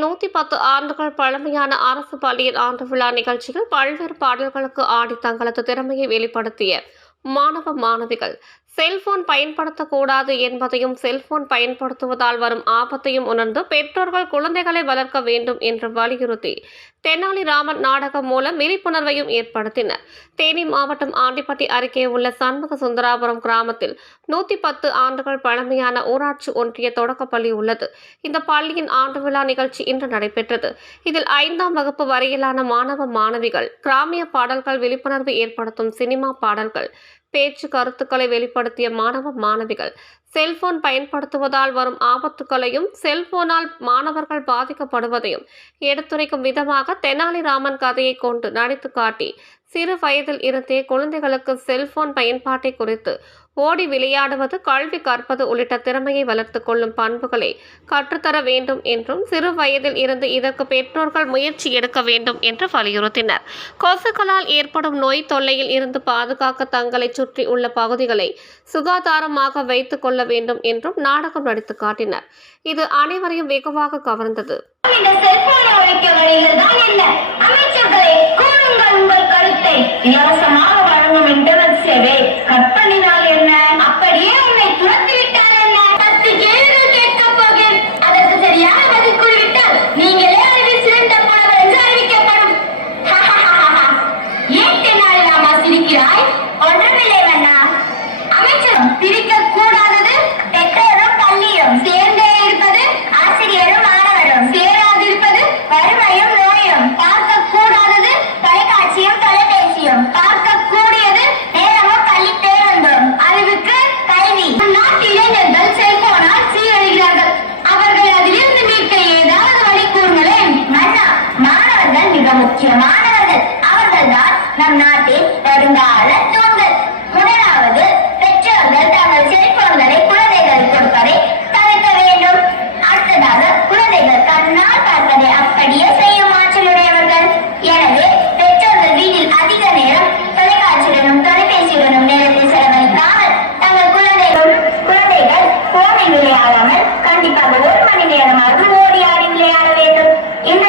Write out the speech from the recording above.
110 ஆண்டுகள் பழமையான அரசு பள்ளியின் ஆண்டு விழா நிகழ்ச்சியில் பல்வேறு பாடல்களுக்கு ஆடி தங்களது திறமையை வெளிப்படுத்திய மாணவ மாணவிகள் செல்போன் பயன்படுத்தக்கூடாது என்பதையும் செல்போன் பயன்படுத்துவதால் வரும் ஆபத்தையும் உணர்ந்து பெற்றோர்கள் குழந்தைகளை வளர்க்க வேண்டும் என்று வலியுறுத்தி தெனாலிராமன் நாடகம் மூலம் விழிப்புணர்வையும் ஏற்படுத்தினர். தேனி மாவட்டம் ஆண்டிப்பட்டி அருகே உள்ள சண்முக சுந்தராபுரம் கிராமத்தில் 110 ஆண்டுகள் பழமையான ஊராட்சி ஒன்றிய தொடக்கப்பள்ளி உள்ளது. இந்த பள்ளியின் ஆண்டு விழா நிகழ்ச்சி இன்று நடைபெற்றது. இதில் 5ஆம் வகுப்பு வரையிலான மாணவ மாணவிகள் கிராமிய பாடல்கள், விழிப்புணர்வு ஏற்படுத்தும் சினிமா பாடல்கள், பேச்சு கருத்துக்களை வெளிப்படுத்திய மாணவ மாணவிகள் செல்போன் பயன்படுத்துவதால் வரும் ஆபத்துகளையும் செல்போனால் மாணவர்கள் பாதிக்கப்படுவதையும் எடுத்துரைக்கும் விதமாக தெனாலிராமன் கதையை கொண்டு நடித்து காட்டி சிறு வயதில் இருந்தே குழந்தைகளுக்கு செல்போன் பயன்பாட்டை குறித்து ஓடி விளையாடுவது, கல்வி கற்பது உள்ளிட்ட திறமையை வளர்த்துக் கொள்ளும் பண்புகளை கற்றுத்தர வேண்டும் என்றும் சிறு வயதில் இருந்து இதற்கு பெற்றோர்கள் முயற்சி எடுக்க வேண்டும் என்று வலியுறுத்தினர். கொசுக்களால் ஏற்படும் நோய் தொல்லையில் இருந்து பாதுகாக்க தங்களை சுற்றி உள்ள பகுதிகளை சுகாதாரமாக வைத்துக் கொள்ள வேண்டும் என்றும் நாடகம் நடித்து காட்டினர். இது அனைவரையும் வெகுவாக கவர்ந்தது.